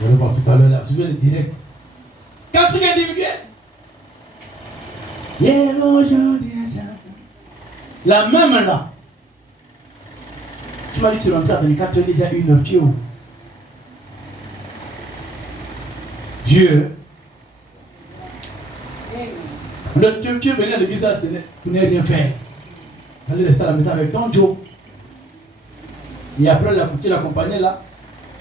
Je vais voir tout à l'heure là, je vais le direct. Cantique individuelle. La même là. Tu m'as dit que tu rentrais à 24 heures déjà 1 heure, tu es où? Dieu. Tu es venu à l'église là, pour ne rien faire. Allez rester à la maison avec ton Joe. Et après, tu l'accompagner là.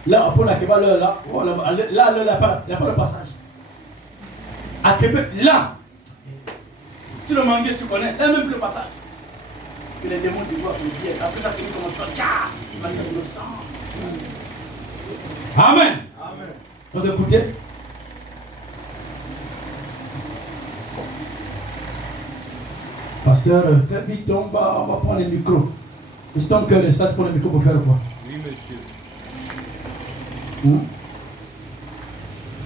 Là, après la Québec, là, oh, là, il n'y a pas le passage. À Québec, là, tu le manguais, tu connais, là, même plus le passage. Que les démons te voient pour le dire. Après, ça commence à faire tcha, il va dire le sang. Amen. Amen. Donc écoutez. Pasteur, fais vite, on va prendre le micro. Est-ce que ton cœur est stade pour le micro pour faire quoi? Oui, monsieur.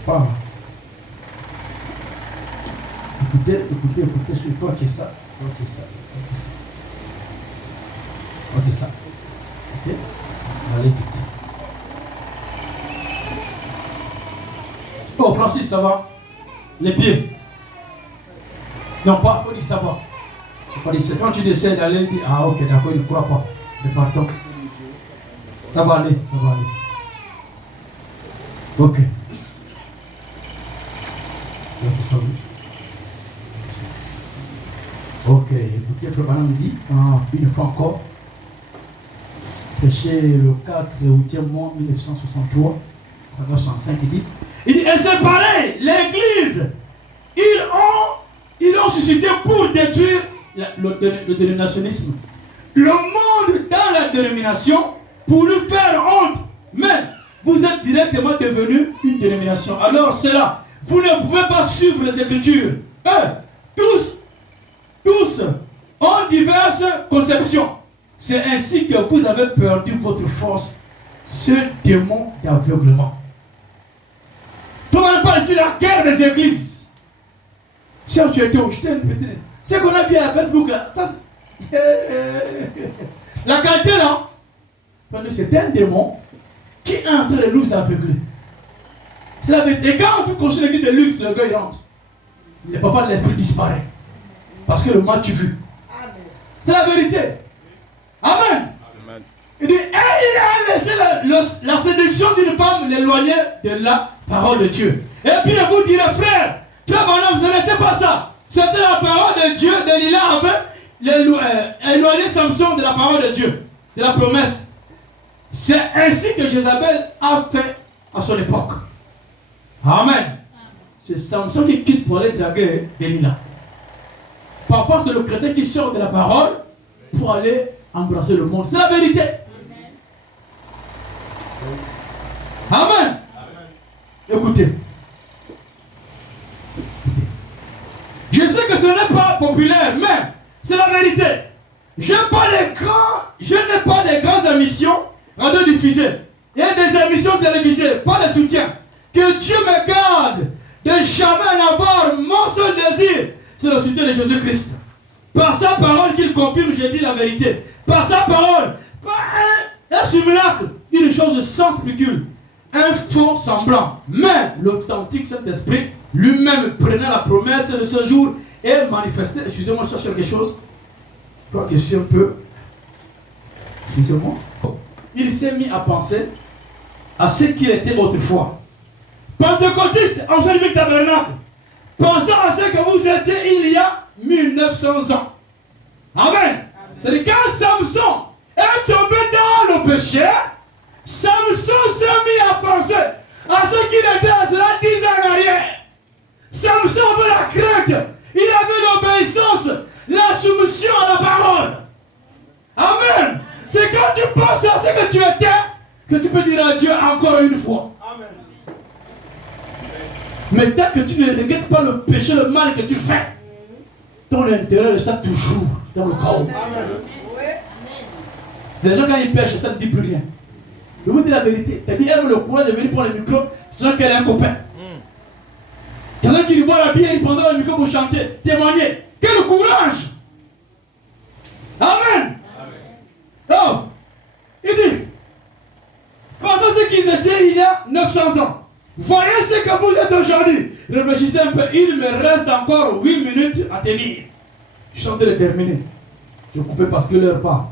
Parle. Écoutez, il faut que ça. Ok, ça. Ok. Allez vite. Oh, Francis, ça va? Les pieds. Non, pas, il faut dire ça va. C'est quand tu décides d'aller, il dit, ah ok, d'accord, il ne croit pas. Mais partons. Ça va aller. Ok. Ok, écoutez, Frère Branham me dit, une fois encore, prêché le 4 août mois 1963, 65, il dit, et c'est pareil, l'église, ils ont suscité pour détruire le dénominationnisme. Le monde dans la dénomination, pour lui faire honte, mais vous êtes directement devenu une dénomination. Alors c'est là, vous ne pouvez pas suivre les Écritures. Tous ont diverses conceptions. C'est ainsi que vous avez perdu votre force, ce démon d'aveuglement. Tout le monde parle ici de la guerre des églises. Cher, tu étais où? C'est qu'on a vu à Facebook là. La qualité là, c'est un démon qui est en train de nous aveugler. C'est la vérité. Et quand tu construis l'église de luxe, le gars il rentre. Le papa de l'esprit disparaît. Parce que le mal tu vu. C'est la vérité. Amen. Amen. Il dit, et il a laissé la séduction d'une femme l'éloigner de la parole de Dieu. Et puis il vous direz, frère, tu vois, madame, ce n'était pas ça. C'était la parole de Dieu. Delilah avait éloigné Samson de la parole de Dieu, de la promesse. C'est ainsi que Jézabel a fait à son époque. Amen. C'est Samson qui quitte pour aller draguer Delilah. Parfois, c'est le chrétien qui sort de la parole pour aller embrasser le monde. C'est la vérité. Amen. Amen. Écoutez. Je sais que ce n'est pas populaire, mais c'est la vérité. Je n'ai pas de grandes émissions radiodiffusées. Il y a des émissions télévisées, pas de soutien. Que Dieu me garde de jamais avoir mon seul désir. C'est le soutien de Jésus-Christ. Par sa parole qu'il confirme, j'ai dit la vérité. Par sa parole, par un simulacre, une chose sans scrupule, un faux semblant. Mais l'authentique Saint-Esprit, lui-même prenait la promesse de ce jour et manifestait. Excusez-moi, je cherche quelque chose. Je crois que je suis un peu. Excusez-moi. Il s'est mis à penser à ce qu'il était autrefois. Pentecôtiste, Angélique Tabernacle. Pensez à ce que vous étiez il y a 1900 ans. Amen. Amen. Quand Samson est tombé dans le péché, Samson s'est mis à penser à ce qu'il était à cela 10 ans en arrière. Samson avait la crainte, il avait l'obéissance, la soumission à la parole. Amen. C'est quand tu penses à ce que tu étais que tu peux dire à Dieu encore une fois. Amen. Mais tant que tu ne regrettes pas le péché, le mal que tu fais, ton intérêt reste toujours dans le corps. Les gens quand ils pêchent, ça ne dit plus rien. Je vous dis la vérité. T'as dit, elle a le courage de venir prendre le micro, c'est sûr qu'elle est un copain. C'est sûr qu'il boit la bière, il prend le micro pour chanter, témoigner. Quel courage! Amen! Oh! Il dit, pensez ce qu'ils étaient il y a 900 ans. Voyez ce que vous êtes aujourd'hui. Réfléchissez un peu. Il me reste encore 8 minutes à tenir. Je suis en train de terminer. Je coupais parce que l'heure part.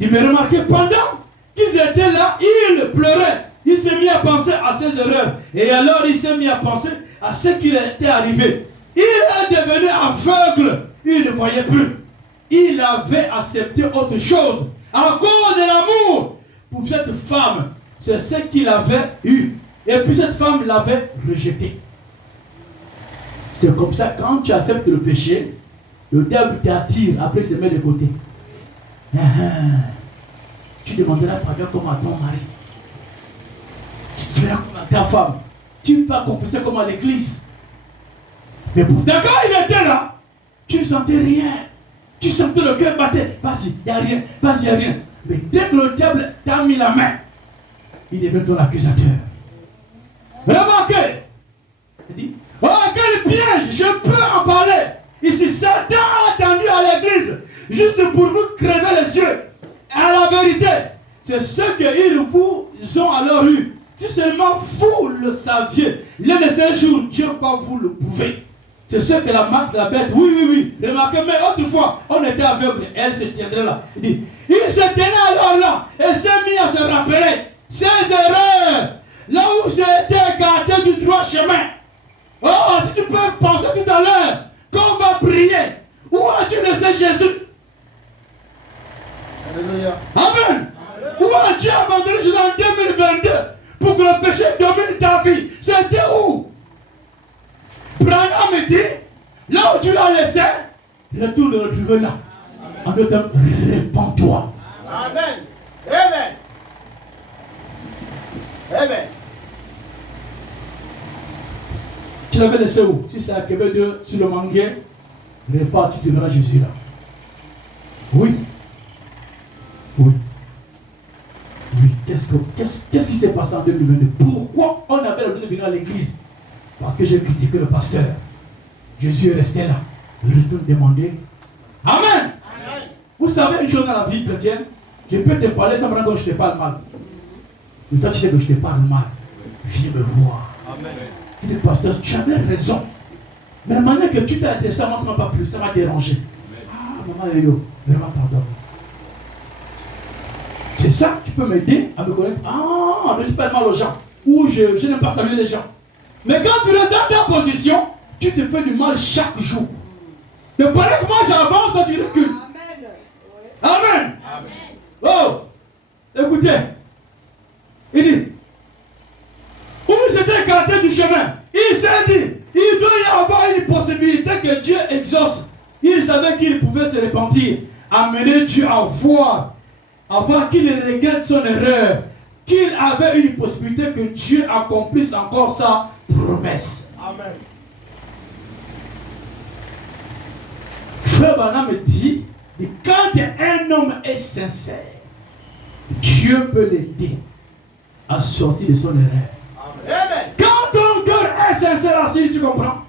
Il me remarquait pendant qu'ils étaient là, il pleurait. Il s'est mis à penser à ses erreurs. Et alors il s'est mis à penser à ce qui était arrivé. Il est devenu aveugle. Il ne voyait plus. Il avait accepté autre chose. À cause de l'amour pour cette femme. C'est ce qu'il avait eu. Et puis cette femme l'avait rejeté. C'est comme ça, quand tu acceptes le péché, le diable t'attire, après il se met de côté. Tu demanderas pardon comme à ton mari. Tu te feras comme à ta femme. Tu vas confesser comme à l'église. Mais pourtant, quand il était là, tu ne sentais rien. Tu sentais le cœur battre. Vas-y, il n'y a rien. Vas-y, il n'y a rien. Mais dès que le diable t'a mis la main, il devient ton accusateur. Remarquez. Il dit, oh, quel piège, je peux en parler. Ici, Satan a attendu à l'église, juste pour vous crever les yeux. À la vérité, c'est ce qu'ils vous ont alors eu. Si seulement vous le saviez, l'un de ces jours, Dieu pas vous le pouvez. C'est ce que la marque de la bête, oui. Remarquez, mais autrefois, on était aveugle, elle se tiendrait là. Il dit, il se tenait alors là, elle s'est mis à se rappeler ses erreurs, là où j'ai été écarté du droit chemin. Oh, si tu peux penser tout à l'heure, qu'on va prier, où as-tu laissé Jésus? Alléluia. Amen. Où as-tu abandonné Jésus en 2022 pour que le péché domine ta vie? C'était où? Branham me dit, là où tu l'as laissé, retourne le retrouver là. En d'autres termes, répands-toi. Amen. Amen. Amen. Tu l'avais laissé où? Si c'est à Québec 2, sur le manguier, repars, tu te verras Jésus là. Oui. Qu'est-ce qui s'est passé en 2022? Pourquoi on avait le droit de venir à l'église? Parce que j'ai critiqué le pasteur. Jésus est resté là. Il retourne demander. Amen. Vous savez une chose dans la vie chrétienne, je peux te parler sans me rendre compte que je te parle mal. Mais toi tu sais que je te parle mal. Viens me voir. Amen. Je dis, pasteur, tu avais raison. Mais la manière que tu t'es adressé à moi, ça ne m'a pas plu, ça m'a dérangé. Ah, maman, vraiment pardon. C'est ça qui peut m'aider à me connaître. Ah, je parle mal aux gens. Ou je n'aime pas saluer les gens. Mais quand tu restes dans ta position, tu te fais du mal chaque jour. De paraît que moi j'avance, toi tu recules. Amen. Amen. Oh, écoutez. Il dit, où j'étais écarté du chemin, il s'est dit, il doit y avoir une possibilité que Dieu exauce. Il savait qu'il pouvait se repentir, amener Dieu à voir, avant qu'il regrette son erreur, qu'il avait une possibilité que Dieu accomplisse encore sa promesse. Amen. Frère Branham me dit, quand un homme est sincère, Dieu peut l'aider à sortir de son erreur. Amen. Quand ton cœur est sincère ainsi, tu comprends?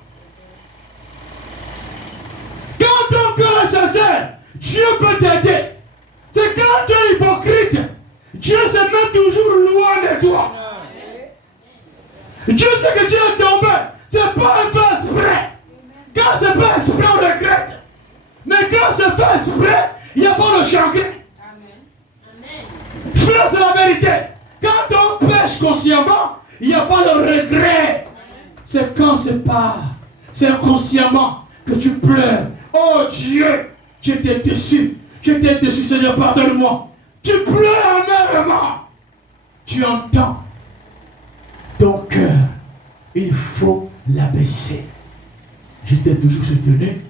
Quand ton cœur est sincère, Dieu peut t'aider. C'est quand tu es hypocrite, Dieu se met toujours loin de toi. Dieu sait que tu es tombé. C'est pas un fait exprès. Quand c'est pas exprès, on regrette. Mais quand c'est fait exprès, il n'y a pas le chagrin. Frère, c'est la vérité. Quand on pêche consciemment, il n'y a pas le regret. C'est quand c'est pas, c'est inconsciemment que tu pleures. Oh Dieu, j'étais déçu. J'étais déçu, Seigneur, pardonne-moi. Tu pleures amèrement. Tu entends ton cœur. Il faut l'abaisser. Je t'ai toujours soutenu.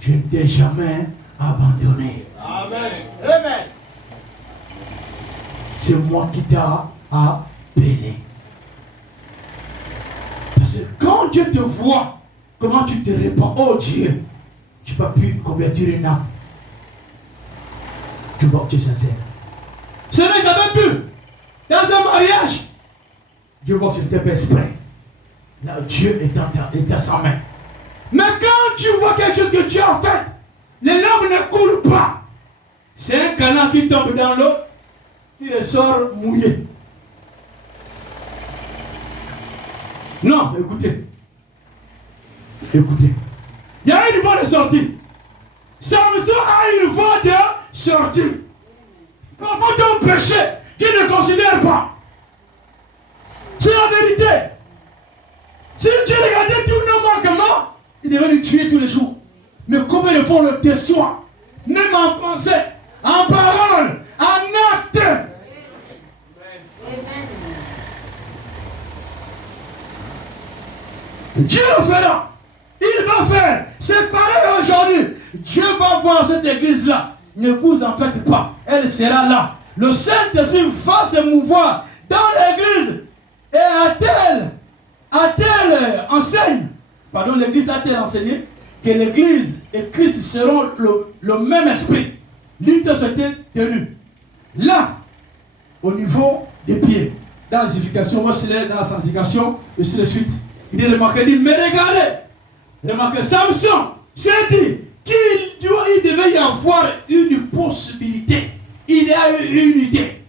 Je ne t'ai jamais abandonné. Amen. Amen. C'est moi qui t'ai appelé. Parce que quand Dieu te voit, comment tu te répands, oh Dieu, je n'ai pas pu convertir une âme. Tu vois que tu es sincère. Ce n'est jamais pu. Dans un mariage, Dieu voit que c'était pas exprès. Là, Dieu est à sa main. Mais quand tu vois quelque chose que tu as fait, les larmes ne coulent pas. C'est un canard qui tombe dans l'eau, il ressort mouillé. Non, écoutez. Écoutez. Il y a une voie de sortie. Samson a une voie de sortie. Parfois ton péché qu'il ne considère pas. C'est la vérité. Si tu regardais tout le comment, il devait nous tuer tous les jours. Mais comment ils font le déçoit, même en pensée, en parole, en acte. Dieu le fera. Il va faire. C'est pareil aujourd'hui. Dieu va voir cette église-là. Ne vous en faites pas. Elle sera là. Le Saint-Esprit va se mouvoir dans l'église. Et a-t-elle enseigne, pardon, l'église a-t-elle enseigné que l'église et Christ seront le même esprit. L'unité s'était tenue. Là, au niveau des pieds, dans la justification, dans la sanctification, et ainsi de suite. Il dit, remarquez, il dit, mais remarquez, Samson s'est dit qu'il devait y avoir une possibilité. Il y a eu une idée.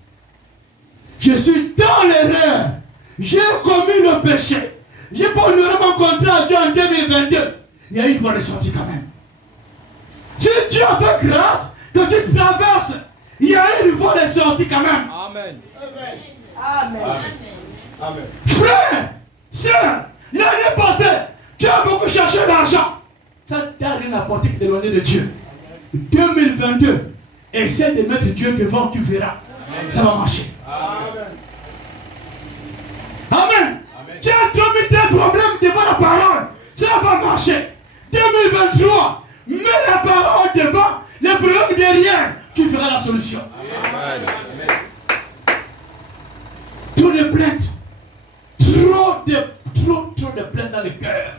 Je suis dans l'erreur. J'ai commis le péché. J'ai pas honoré mon contrat à Dieu en 2022. Il y a une voie de sortie quand même. Si Dieu a fait grâce, que tu traverses, il y a une voie de sortie quand même. Amen. Amen. Amen. Amen. Frère, sœur, l'année passée, tu as beaucoup cherché l'argent. Ça t'a rien apporté que d'éloigner de Dieu. 2022, essaie de mettre Dieu devant, tu verras. Amen. Ça va marcher. Amen. Amen. Tu as mis tes problèmes devant la parole. Ça va marcher. 2023, mets la parole devant, les problèmes derrière, tu verras la solution. Amen. Trop de plaintes. Trop de plaintes dans le cœur.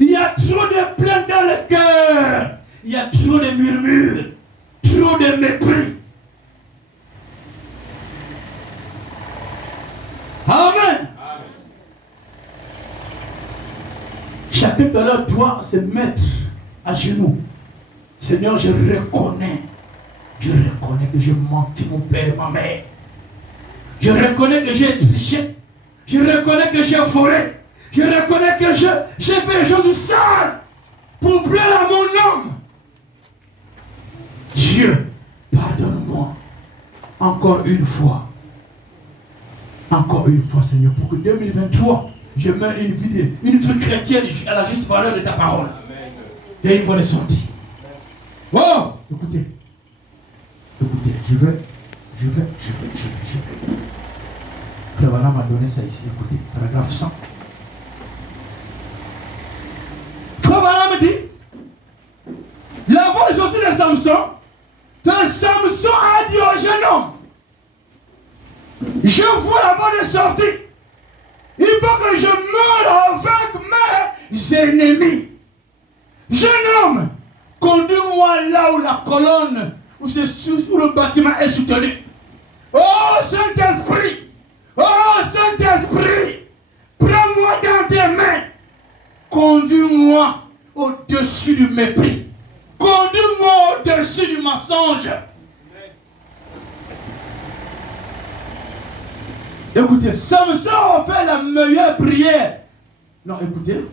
Il y a trop de plaintes dans le cœur. Il y a trop de murmures. Trop de mépris. Amen. Chacun de l'heure doit se mettre à genoux. Seigneur, je reconnais que j'ai menti mon père et ma mère. Je reconnais que j'ai triché. Je reconnais que j'ai volé. Je reconnais que j'ai fait des choses sales pour plaire à mon homme. Dieu, pardonne-moi. Encore une fois. Encore une fois, Seigneur, pour que 2023, je mène une vie chrétienne à la juste valeur de ta parole. Il y a une voie de sortie. Oh, écoutez, je vais. Frère Balaam m'a donné ça ici, écoutez, paragraphe 100. Frère Balaam dit, la voie de sortie de Samson, c'est Samson a dit au jeune homme, je vois la voie de sortie. Il faut que je meure avec mes ennemis. Jeune homme, conduis-moi là où la colonne, où le bâtiment est soutenu. Oh Saint-Esprit, prends-moi dans tes mains. Conduis-moi au-dessus du mépris. Conduis-moi au-dessus du mensonge. Écoutez, Samson a fait la meilleure prière. Non, écoutez.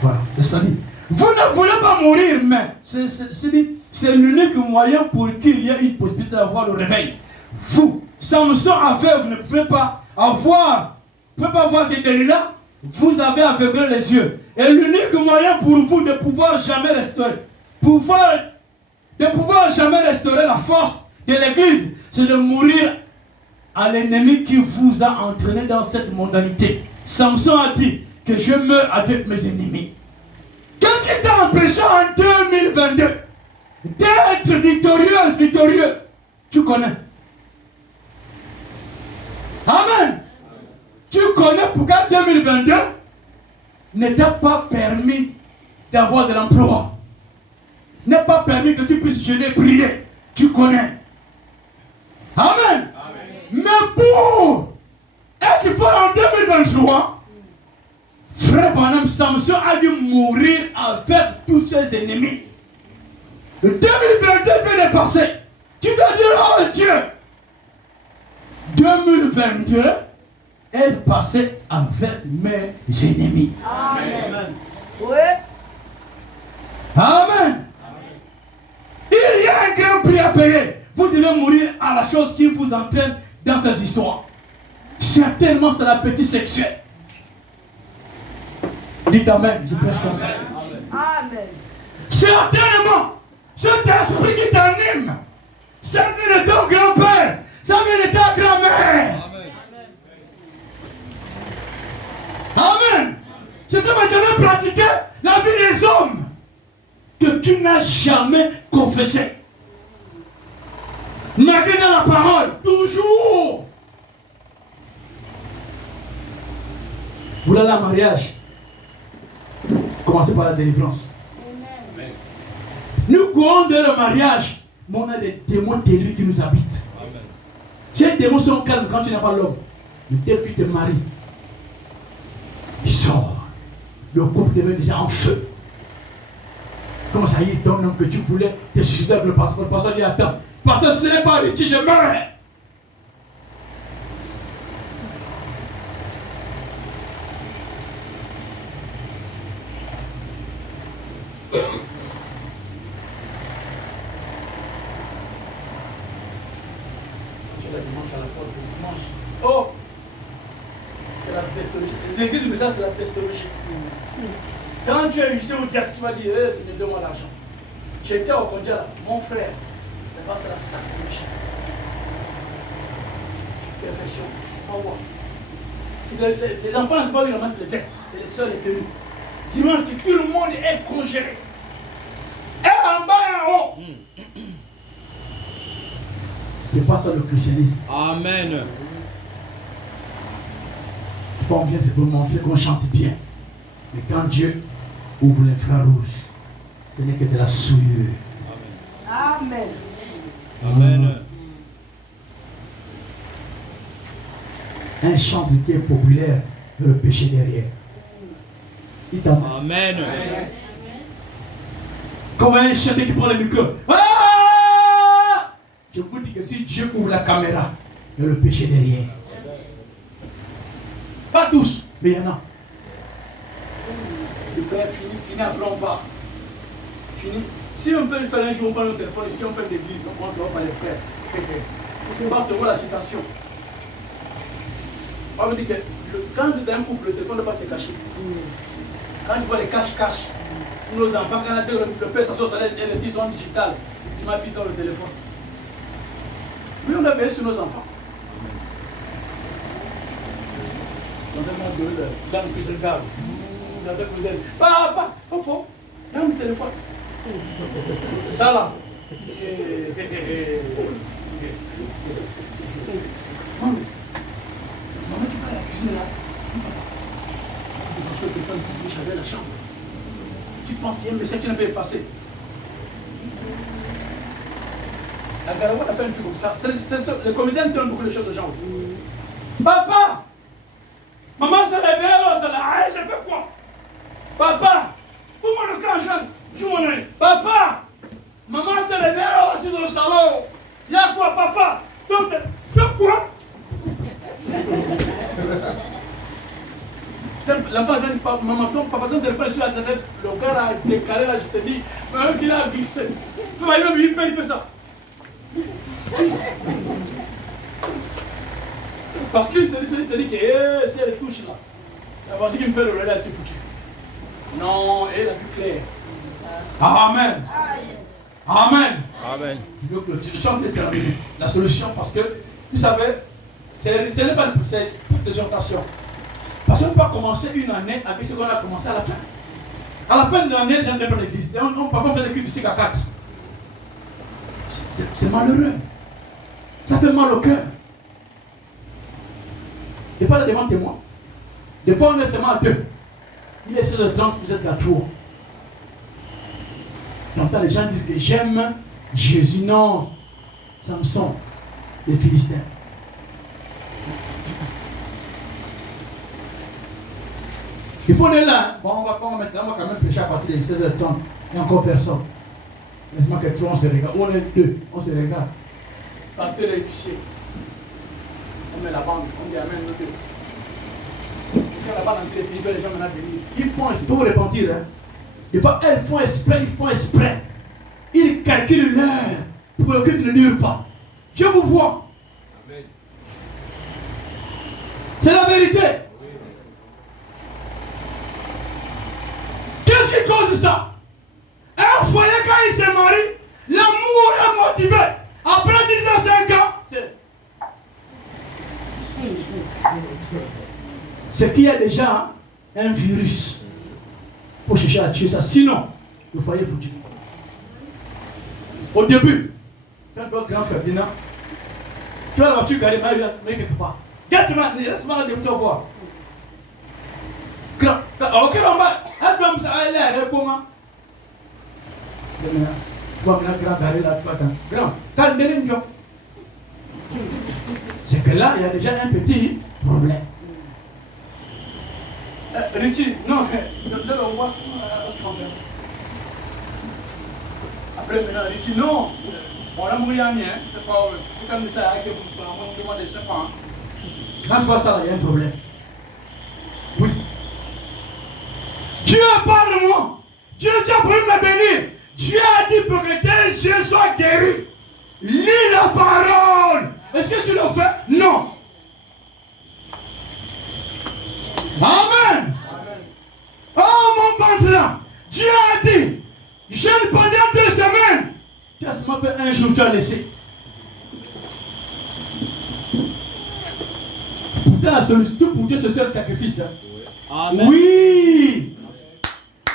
Voilà, c'est ça dit. Vous ne voulez pas mourir, mais c'est l'unique moyen pour qu'il y ait une possibilité d'avoir le réveil. Vous, Samson aveugle, ne pouvez pas voir que Delilah, vous avez aveuglé les yeux. Et l'unique moyen pour vous de pouvoir jamais restaurer, la force de l'église, c'est de mourir à l'ennemi qui vous a entraîné dans cette mondanité. Samson a dit que je meurs avec mes ennemis. Qu'est-ce qui t'a empêché en 2022 d'être victorieux? Tu connais. Amen. Tu connais pourquoi 2022 ne t'a pas permis d'avoir de l'emploi. N'est pas permis que tu puisses jeûner et prier. Tu connais. Amen. Mais pour être fort en 2023, frère Branham, Samson a dû mourir avec tous ses ennemis. Le 2022 vient de passer. Tu dois dire, oh Dieu, 2022, elle passait avec mes ennemis. Amen. Oui. Amen. Il y a un grand prix à payer. Vous devez mourir à la chose qui vous entraîne dans ces histoires. Certainement, c'est l'appétit sexuel. Dites Amen, je prêche comme ça. Amen. Certainement, cet esprit qui t'anime, ça vient de ton grand-père, ça vient de ta grand-mère. Amen. C'est comme tu avais pratiqué la vie des hommes que tu n'as jamais confessé. Malgré dans la parole, toujours. Vous voulez un mariage? Commencez par la délivrance. Amen. Nous courons de le mariage, mais on a des démons terribles qui nous habitent. Amen. Ces démons sont calmes quand tu n'as pas l'homme. Mais dès que tu te maries, il sort. Le couple devient déjà en feu. Comment ça y est, ton homme que tu voulais te susciter avec le pasteur. Le pasteur dit attends, parce que ce n'est pas réussi, je meurs. Oh, c'est la pestologie. Les églises de ça, c'est la pestologie. Quand tu es ici au diable, tu vas dire, Seigneur, donne-moi l'argent. J'étais au conduit là, mon frère, mais pas c'est la sacrologie. Perfection. Au revoir. Les enfants, c'est pas une ramasse les vestes, et les soeurs, les tenues. Dimanche, tout le monde est congélé. Et en bas et en haut. C'est pas ça le christianisme. Amen. Pas bien, c'est pour montrer qu'on chante bien. Mais quand Dieu ouvre l'infrarouge, ce n'est que de la souillure. Amen. Amen. Un chant qui est populaire, le péché derrière. Dites Amen. Amen. Comme un chanteur qui prend le micro. Ah! Je vous dis que si Dieu ouvre la caméra, il y a le péché derrière. Pas tous, mais il y en a. Le père fini après on part. Fini. Si on peut faire un jour, on prend le téléphone, ici on fait l'église, on compte par les frères. On passe de voir la citation. On me dit que quand tu es un couple, le téléphone ne va pas se cacher. Quand tu vois les cache-cache, nos enfants, quand le père s'assoit sur les tisons digitales, il m'a filé dans le téléphone. Oui, on a veillé sur nos enfants. Dans un monde de dans le plus de garde. Papa, faux, il y a un téléphone. Ça là. Maman, tu vas à la cuisine là. J'avais la chambre. Tu penses qu'il y a un message que tu n'as pas effacé. La Garawa n'a pas une fille comme ça. Le comédien donne beaucoup de choses aux gens. Papa! Maman s'est réveillée alors, ça l'a. J'ai fait quoi? Papa! Tout le monde quand je joue mon œil. Papa! Maman s'est réveillée alors, aussi dans le salon. Il y a quoi, papa? Donc quoi? L'enfant dit, maman, ton papa, ton téléphone sur internet, le gars a décalé là, je te dis, même qu'il a glissé. Tu vas même il fait ça. Parce que c'est dit que si elle touche là, la voici qui me fait le relais, c'est foutu. Non, elle a vu clair. Amen. Amen. Amen. Donc le chant est terminé. La solution, parce que, vous savez, ce n'est pas une présentation. Parce qu'on ne peut pas commencer une année avec ce qu'on a commencé à la fin. À la fin de l'année, on est dans l'église. On peut faire des cultes de 5 à 4. C'est malheureux. Ça fait mal au cœur. Des fois, devant témoin. Des fois, on est seulement à 2. Il est 16h30, vous êtes à 3. J'entends les gens dire que j'aime Jésus. Non, Samson, les Philistins. Il faut aller là. Bon, on va quand même fléchir à partir de 16h30. Il n'y a encore personne. Laisse-moi que 3, on se regarde. On est 2, on se regarde. Parce que les huissiers, on met la bande, on dit amen, nous deux. Quand là-bas, dans les filles, les gens maintenant venir. Ils font exprès pour repentir. Hein. Des fois, elles font exprès, ils font exprès. Ils calculent l'heure pour que tu ne dures pas. Je vous vois. Amen. C'est la vérité. Qu'est-ce qui cause ça? Un foyer, quand il se marie, l'amour est motivé. Après 10 ans, 5 ans, c'est qu'il y a déjà un virus. Il faut chercher à tuer ça. Sinon, le foyer est foutu. Au début, quand tu vois grand Ferdinand, tu vois la voiture garée, mais quelque part. Regarde, laisse-moi la début, tu vas voir. Grand, ok, on va. Un ça va aller, réponds. Tu vois maintenant grand garé là, tu vois, grand, t'as le dernier job. C'est que là, il y a déjà un petit problème. Richie, non, on voit. Après, maintenant, Richie, non. On a mouru en rien. C'est pas comme ça, avec un moment de 5 ans. Quand tu vois ça, il y a un problème. Oui. Dieu parle-moi. Dieu t'a promis de me bénir. Dieu a dit pour que tes yeux soient guéris. Lis la parole. Est-ce que tu le fais? Non. Amen. Oh mon ventre là. Dieu a dit, jeûne pendant 2 semaines. Tu as seulement fait un jour, tu as laissé. Pourtant la solution, tout pour Dieu c'est le sacrifice. Hein. Amen. Oui.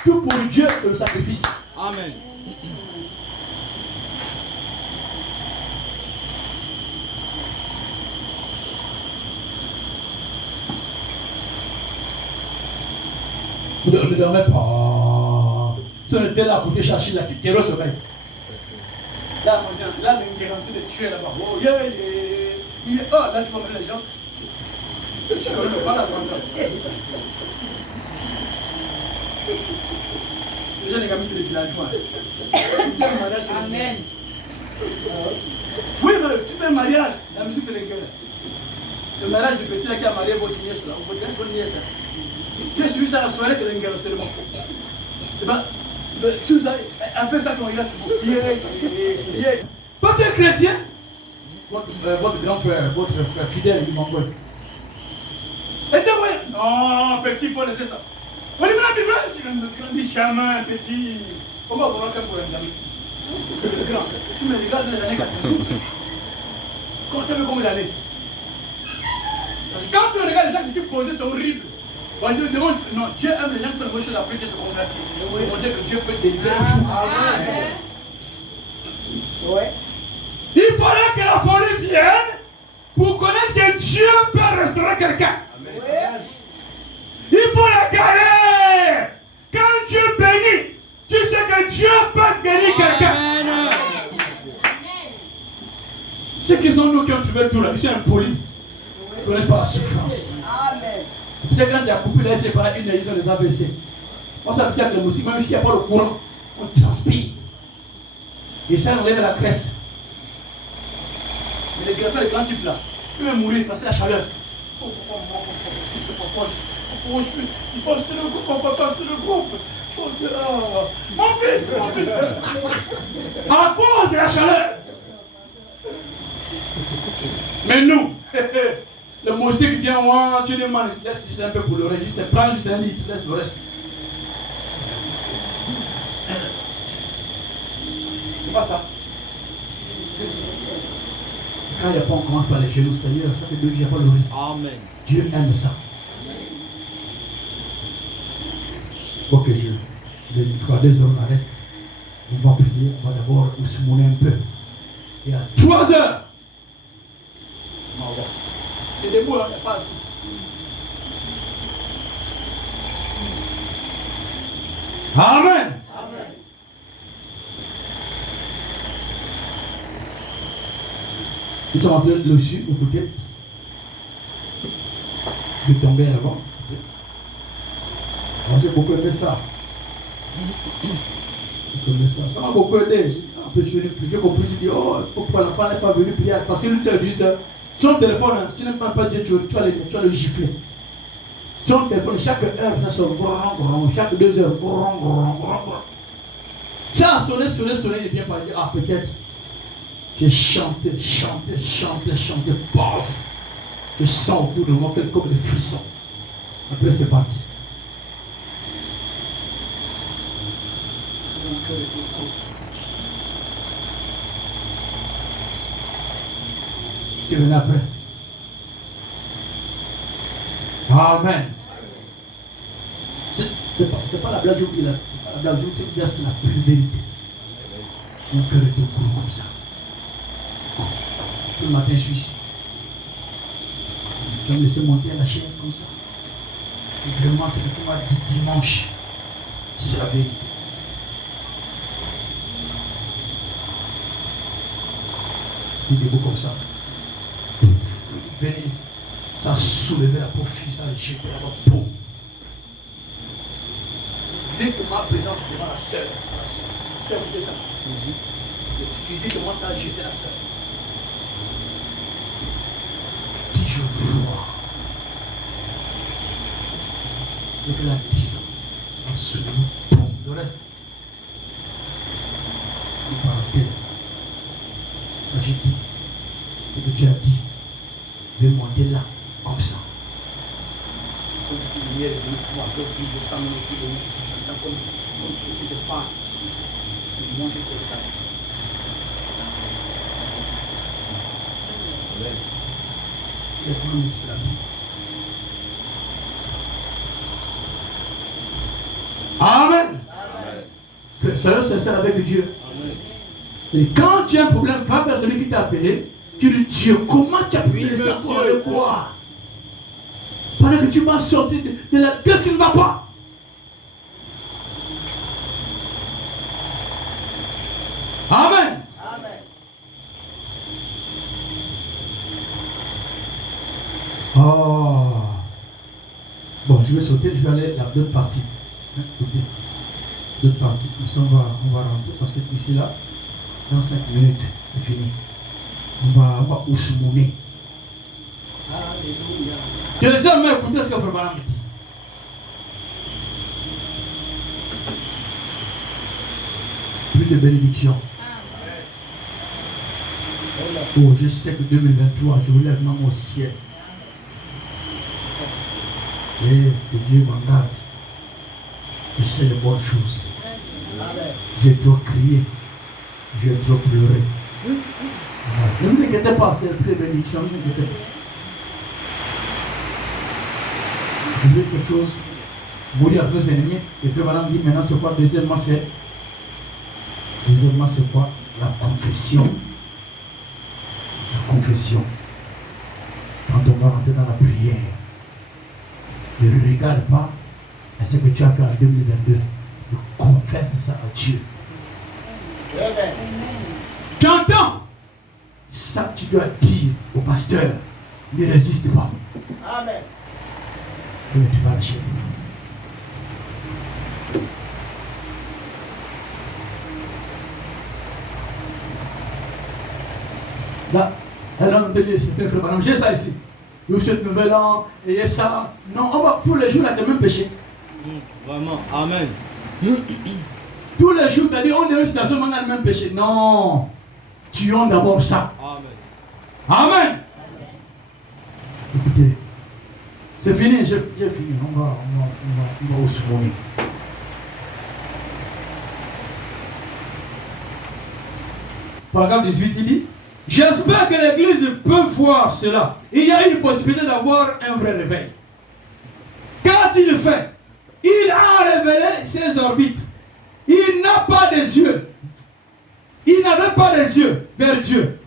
Tout pour Dieu le sacrifice. Amen. Vous ne dormez pas. Si on était là à côté chercher la petite au sommeil. Là, on est en train de tuer là-bas. Oh, yeah, yeah. Oh, là, tu vois les gens. Tu connais pas la santé. Les gens, les gamins, c'est des villageois. Amen. Oui, mais tu fais un mariage, la musique, c'est les gueules. Le mariage du petit là qui a marié votre nièce là, votre nièce. Tu as suivi ça la soirée que les gueules seulement. Eh bien, tu sais, elle fait ça ton regarde. Toi, tu es chrétien. Votre grand frère, votre frère fidèle, il m'envoie. Et donc, ouais. Non, petit, il faut laisser ça. On est maintenant, tu grandis chaman, petit. Comment on va faire pour un ami? Le grand, tu me regardes dans les années 90. Comment tu as vu combien d'années? Parce que quand tu regardes les actes que tu posais, c'est horrible. On Dieu demande, non, Dieu aime les gens qui font les bonnes choses après qu'ils te convertissent. On dit que Dieu peut te délivrer un fou. Amen. Ouais. Il fallait que la folie vienne pour connaître que Dieu peut restaurer quelqu'un. Amen. Il faut la galère. Quand Dieu bénit, tu sais que Dieu peut bénir quelqu'un. Amen. Ceux qui sont nous qui ont trouvé tout là, ils sont impolis. Ils ne connaissent pas la souffrance. Amen. Peut-être quand il y a beaucoup de par une ils ont des AVC. On s'habitue avec les moustiques, même s'il n'y a pas de courant, on transpire. Et ça enlève la graisse. Mais les graffeurs, les grands types là, ils peuvent mourir parce que la chaleur. Oh, c'est pas proche. Oh, il faut acheter le groupe, on peut pas acheter le groupe. Oh, mon fils, mon fils. À cause de la chaleur. Mais nous, le moustique vient, tu demandes, laisse juste un peu pour le reste, prends juste un litre, laisse le reste. C'est pas ça. Quand il n'y a pas, on commence par les genoux, Seigneur, ça fait 2 jours, il n'y a pas le riz. Amen. Dieu aime ça. Ok, il fera 2 heures, on arrête. On va prier, on va d'abord se mouler un peu. Et à 3 heures, on va voir. C'est debout, hein, il n'y a pas assis. Amen. Amen. Ils sont rentrés dessus, écoutez. Je vais tomber là-bas. J'ai beaucoup aimé ça. Ça m'a beaucoup aidé. Après, j'ai compris, je dis, oh, pourquoi l'enfant n'est pas venu prier? Parce que lui, tu as juste son téléphone, tu n'aimes pas Dieu, tu vas le gifler. Son téléphone, chaque heure, ça sonne, chaque 2 heures, ça a sonné, il vient pas dire, ah peut-être, j'ai chanté, paf, je sens autour de moi comme des frissons. Après c'est parti. Tu viens après. Amen. C'est pas la blague aujourd'hui là. C'est pas la blague aujourd'hui, c'est la pure vérité. Mon cœur était gros comme ça. Le matin, je suis ici. Je vais me laisser monter à la chaîne comme ça. Et vraiment, ce que tu m'as dit dimanche, c'est la vérité. Il est debout comme ça. Venez ici. Ça a soulevé la peau, ça a jeté la peau. Dès que ma présence devant la sœur, tu as écouté ça? Tu disais comment tu as jeté la sœur. Si je vois, et que la 10 ans, elle se joue, boum, le reste, il parenthèse. Quand j'ai dit, ce que tu as dit, je vais monter là, comme ça. Comme tu viens de voir, comme tu veux s'en comme tu te parles, tu montes sur le tas. Les femmes sur la vie. Amen. Frère, c'est ça avec Dieu. Amen. Et quand tu as un problème, va vers celui qui t'a appelé, tu dis Dieu, comment tu as pu me laisser boire le bois? Pendant que tu m'as sorti de la... Qu'est-ce qui ne va pas? Amen. Amen. Oh. Bon, je vais sauter, je vais aller à l'autre partie. Écoutez, l'autre partie. On va rentrer parce que ici là, dans 5 minutes, c'est fini. On va ousmouner. Alléluia. Deuxièmement, écoutez ce que Frère Branham dit. Plus de bénédictions. Oh, je sais que 2023, je vous lève même au ciel. Et que Dieu m'en garde. Je sais les bonnes choses. J'ai trop crié. J'ai trop pleuré. Ne vous inquiétez pas, c'est plus de bénédictions, ne vous inquiétez pas. Vous voulez quelque chose, mourir à vos ennemis, et Frère Branham dit maintenant c'est quoi? Deuxièmement c'est quoi? La confession. La confession. Quand on va rentrer dans la prière, ne regarde pas à ce que tu as fait en 2022. Tu confesses ça à Dieu. Tu entends? Ça tu dois dire au pasteur. Ne résiste pas. Amen. Et tu vas lâcher. Là, alors on te dit, c'est Frère Branham, j'ai ça ici. Nous souhaitons nouvel an, et ça. Non, on va tous les jours, là, tu as le même péché. Vraiment, Amen. Tous les jours, tu as dit, on est une station, on a le même péché. Non. Tuons d'abord ça. Amen. Amen. Écoutez, c'est fini, j'ai fini. On va au second. Paragraphe 18, il dit, j'espère que l'Église peut voir cela. Il y a une possibilité d'avoir un vrai réveil. Qu'a-t-il fait? Il a révélé ses orbites. Il n'a pas des yeux. Il n'avait pas des yeux vers Dieu.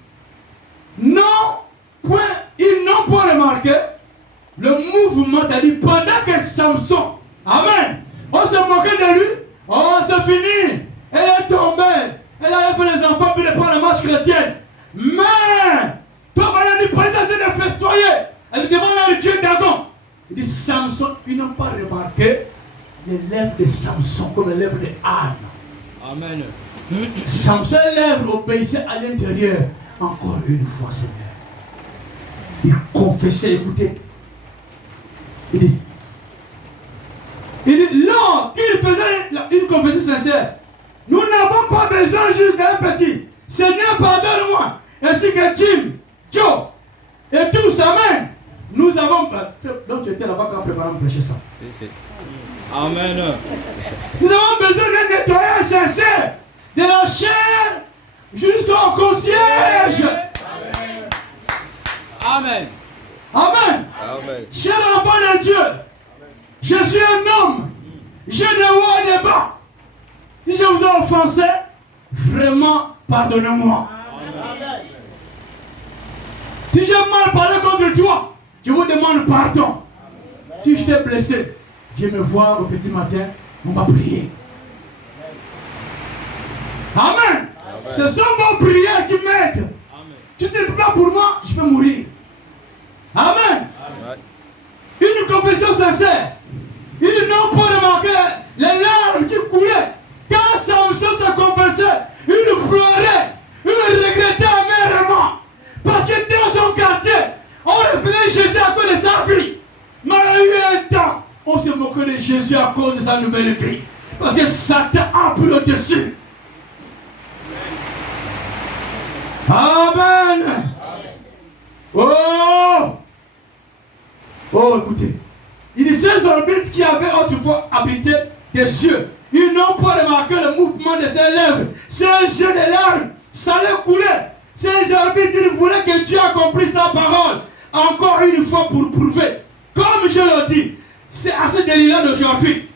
Non, point, ils n'ont pas remarqué le mouvement, c'est-à-dire pendant que Samson, Amen, on se moquait de lui, oh c'est fini, elle est tombée, elle a fait les enfants puis elle prend la marche chrétienne. Mais, toi, elle dit, pas de festoyer, elle demande à Dieu Dagon. Il dit, Samson, ils n'ont pas remarqué les lèvres de Samson comme les lèvres de Anne. Amen. Samson, les lèvres obéissaient à l'intérieur. Encore une fois, Seigneur. Il confessait, écoutez. Il dit, Il dit, non, qu'il faisait une confession sincère. Nous n'avons pas besoin juste d'un petit. Seigneur, pardonne-moi. Ainsi que Jim, Joe, et tous, amen. Nous avons... Donc tu étais là-bas quand préparant prêcher ça. Amen. Nous avons besoin d'un nettoyage sincère de la chair jusqu'au concierge. Amen. Amen. Amen. Cher enfant de Dieu, je suis un homme. Je ne vois des bas. Si je vous ai offensé, vraiment, pardonnez-moi. Amen. Si j'ai mal parlé contre toi, je vous demande pardon. Si je t'ai blessé, je me vois au petit matin, on va prier. Amen. Ce sont vos prières qui m'aident. Tu ne peux pas pour moi, je peux mourir. Amen. Une confession sincère. Ils n'ont pas remarqué les larmes qui coulaient. Quand Samson se confessait, il pleurait, il regrettait amèrement. Parce que dans son quartier, on reprenait Jésus à cause de sa vie. Mais il y a eu un temps, on se moquait de Jésus à cause de sa nouvelle vie. Parce que Satan a pris le dessus. Amen. Oh! Oh, écoutez. Il dit ces orbites qui avaient autrefois habité des cieux. Ils n'ont pas remarqué le mouvement de ses lèvres. Ses yeux de larmes, ça les coulait. Ces orbites, ils voulaient que Dieu accomplisse sa parole. Encore une fois pour prouver. Comme je le dis, c'est à ce délit-là d'aujourd'hui.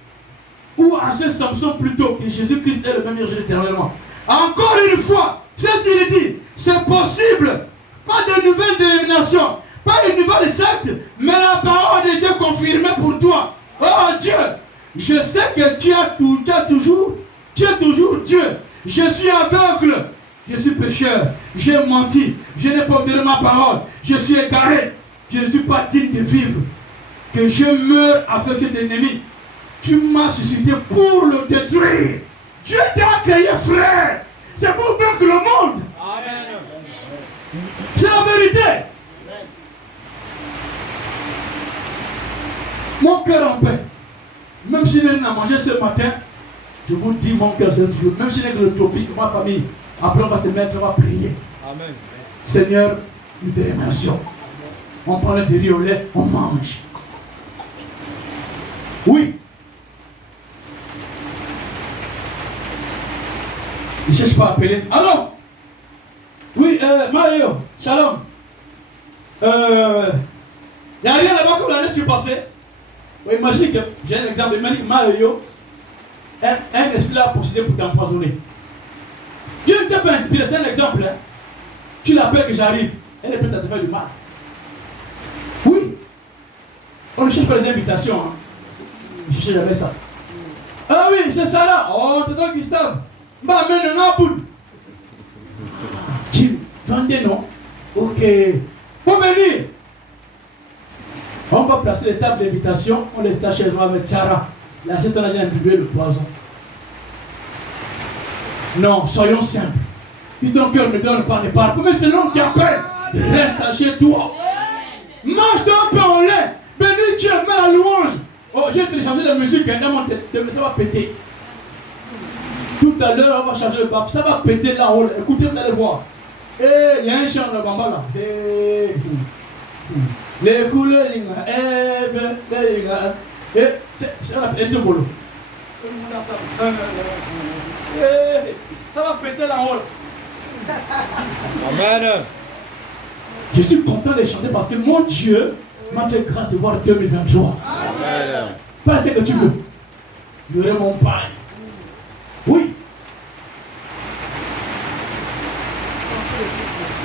Ou à ce Samson plutôt, que Jésus-Christ est le même Jésus éternellement. Encore une fois, c'est qu'il dit, c'est possible. Pas de nouvelles dénominations, pas de nouvelles sectes, mais la parole de Dieu confirmée pour toi. Oh Dieu, je sais que tu es toujours Dieu. Je suis aveugle, je suis pécheur, j'ai menti, je n'ai pas donné ma parole, je suis égaré, je ne suis pas digne de vivre. Que je meure avec cet ennemi. Tu m'as suscité pour le détruire. Dieu t'a créé, frère. C'est pour vaincre le monde. Amen. C'est la vérité. Mon cœur en paix. Même si je n'ai rien à manger ce matin, je vous dis mon cœur c'est toujours. Même si je n'ai que le topic, ma famille, après on va se mettre, on va prier. Amen. Seigneur, nous te remercions. On prend le riz au lait, on mange. Oui. Il ne cherche pas à appeler. Allô? Oui, Mario, shalom. Il n'y a rien là-bas comme l'année surpassée. Oui, imagine que, j'ai un exemple, il m'a dit que Mario, un esprit a possédé pour t'empoisonner. Dieu ne t'a pas inspiré, c'est un exemple. Hein. Tu l'appelles que j'arrive, elle est prête à te faire du mal. Oui. On ne cherche pas les invitations. Hein. Je ne cherche jamais ça. Ah oui, c'est ça là. Oh, t'es donc Gustave. Bah, mais non, non, Jim, vendez non. Ok. Faut venir. On va placer les tables d'invitation. On laisse ta chaise, on va mettre Sarah. Là, c'est un agent imbibe le poison. Non, soyons simples. Si ton cœur ne donne pas, ne parle pas. Mais c'est l'homme qui appelle. Reste chez toi. Mange ton pain au lait. Bénis Dieu, mets la louange. Oh, j'ai téléchargé la musique dans mon tête. Ça va péter. Tout à l'heure, on va changer le pape. Ça va péter là-haut. Écoutez, vous allez voir. Et il y a un chant de Bamba là. Les couleurs, c'est ce boulot. Ça va péter là-haut. Amen. Je suis content de chanter parce que mon Dieu m'a fait grâce de voir 2023. Amen. Fais ce que tu veux. J'aurai mon pain. Oui.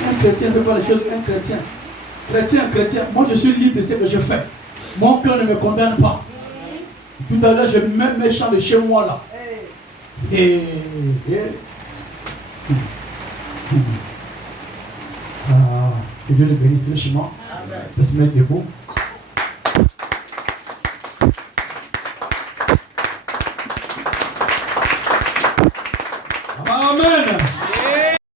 Un chrétien ne fait pas les choses qu'un chrétien. Chrétien, moi je suis libre de ce que je fais. Mon cœur ne me condamne pas. Tout à l'heure, j'ai même mes chants de chez moi là. Que Dieu le bénisse richement. On peut se mettre debout.